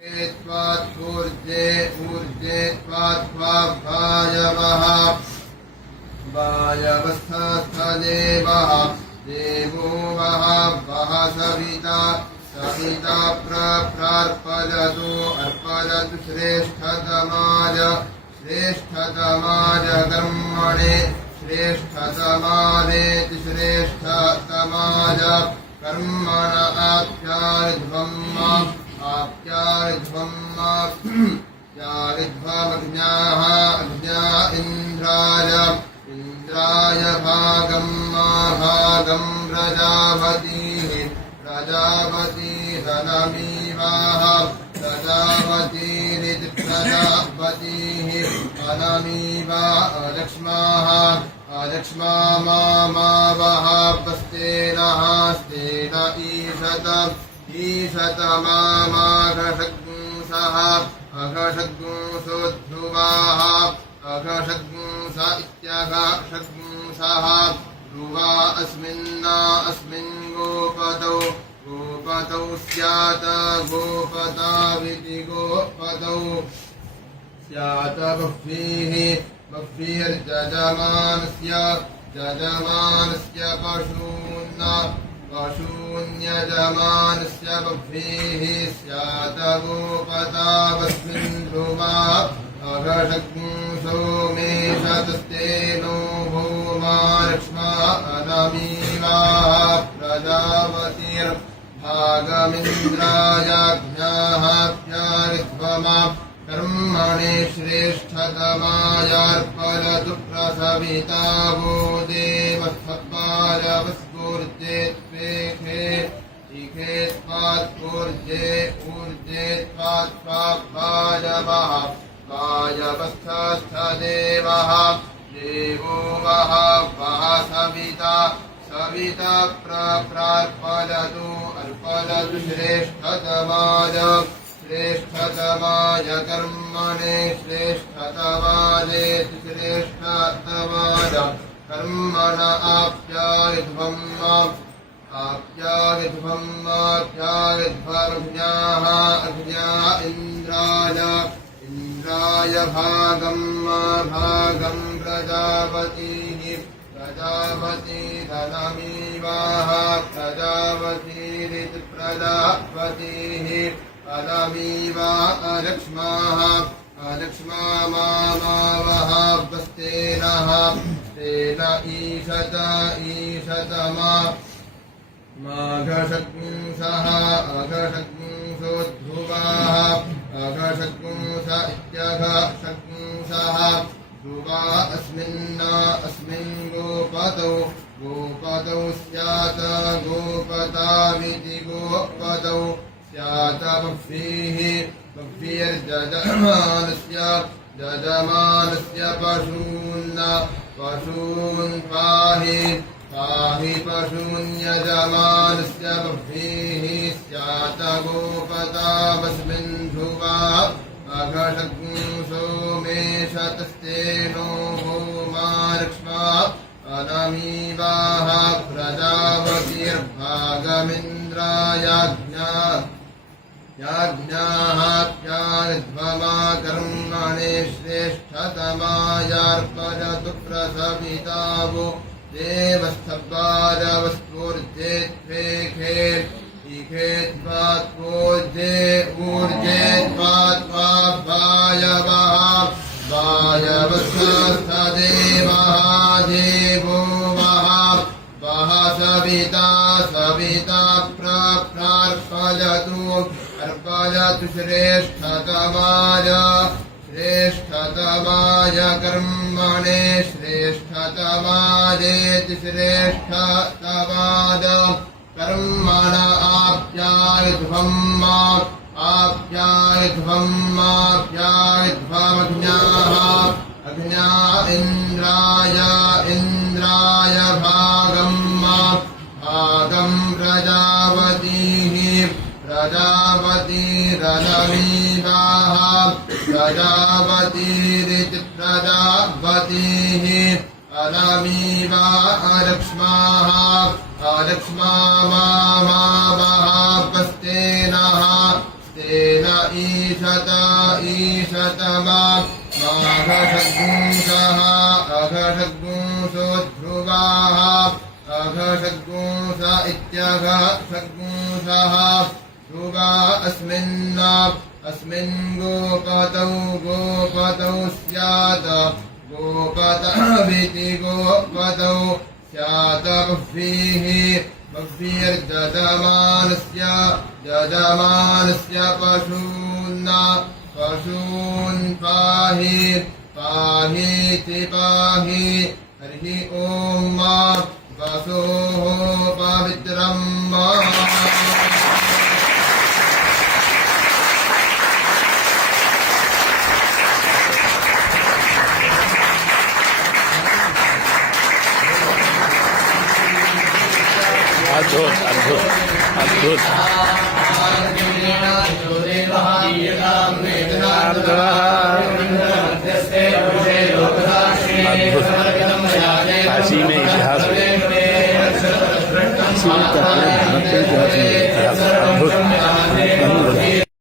ऊर्जे ऊर्जे वायवः वायवस्थस्थदेवः देवो वः वः सविता सविता प्रार्पयतु अर्पयतु श्रेष्ठतमाय श्रेष्ठतमाय कर्मणे श्रेष्ठतमानेति श्रेष्ठतमाय कर्मण आप्यारिध्वम् यारिध्वमग्न्याः अग्न्या इन्द्राय इन्द्राय भागं प्रजापतिः प्रजापतिरनमीवाः प्रजापतिरिति प्रजापतिः अनमीवा अलक्ष्माः अलक्ष्मा मावः स्तेनः स्तेन ईशतमाघषग्ंसः अघषग्ंसोऽध्रुवाः अघषग्ंस इत्यघषग्ंसः ध्रुवा अस्मिन् गोपतौ गोपतौ स्यात् गोपताविति गोपतौ स्यात् बह्वीः बह्वीर्जजमानस्य पशून्यजमानस्य बह्वीः स्यात् गोपतावस्मिन् ध्रुवा अघषग्ंसो मेषतस्तेनो भूमा लक्ष्मा अनमीवाः प्रजापतिर्भागमिन्द्रायाज्ञाः प्यारिध्वमा कर्मणे श्रेष्ठतमायार्पयतु प्रसविता वो देवस्तपालवस्फूर्जेत्पेखे इखे त्वात्पूर्जे ऊर्जे त्वात्वायवः वायवस्थस्थदेवः देवो वः वः सविता सविता प्रार्पयतु अर्पयतु श्रेष्ठतमाय श्रेष्ठतमाय कर्मणे श्रेष्ठतमायेति श्रेष्ठतमाय कर्मण आप्यायध्वमग्न्याः अग्न्या इन्द्राय भागं प्रजापतिः प्रजापतिरनमीवाः प्रजापतिरिति प्रजापतिः अनमीवा अलक्ष्माः अलक्ष्मा मावः स्तेनः स्तेन ईशतमा माघषग्ंसः अघषग्ंसोऽध्रुवाः अघषग्ंस इत्यघषग्ंसः ध्रुवा अस्मिन् गोपतौ गोपतौ स्यात् गोपताविति गोपतौ स्यात् बह्वीः बह्वीर्जजमानस्य पशून् पाहि पशून्यजमानस्य बह्वीः स्यात् गोपतावस्मिन् ध्रुवा अघषग्ंसो मेषतस्तेनो भूमा लक्ष्मा अनमीवाः प्रजापतिर्भागमिन्द्रायाज्ञाः प्यारिध्वमा कर्मणे श्रेष्ठतमायार्पयतु प्रसविता वो देवस्तपालवस्फूर्जेत्पेखे इखे त्वात्पूर्जे ऊर्जे त्वायवः वायवस्थस्थदेवः देवो वः वः सविता प्रार्पयतु अर्पयतु श्रेष्ठतमाय कर्मणे श्रेष्ठतमायेति श्रेष्ठतमाय कर्मण आप्यायध्वमग्न्याः अग्न्या इन्द्राय भागं प्रजापतिः प्रजापतिरनमीवाः प्रजापतिरिति प्रजापतिः अनमीवा अलक्ष्माः अलक्ष्मा मावः स्तेन ईशत ईशतमा माघषड्गुंसः अघषड्गुंसो ध्रुवाः अघषड्गुंस इत्यघ षड्गुंसः ध्रुवा अस्मिन् गोपतौ स्यात् गोपतविति गोपतौ स्यात् बह्वीर्यजमानस्य पशून् पाहीति पाहि हरिः ॐ वसोः पवित्रम् अद्भुत अद्भुत अद्भुत काशी में इतिहास भारत के इतिहास में इतिहास अद्भुत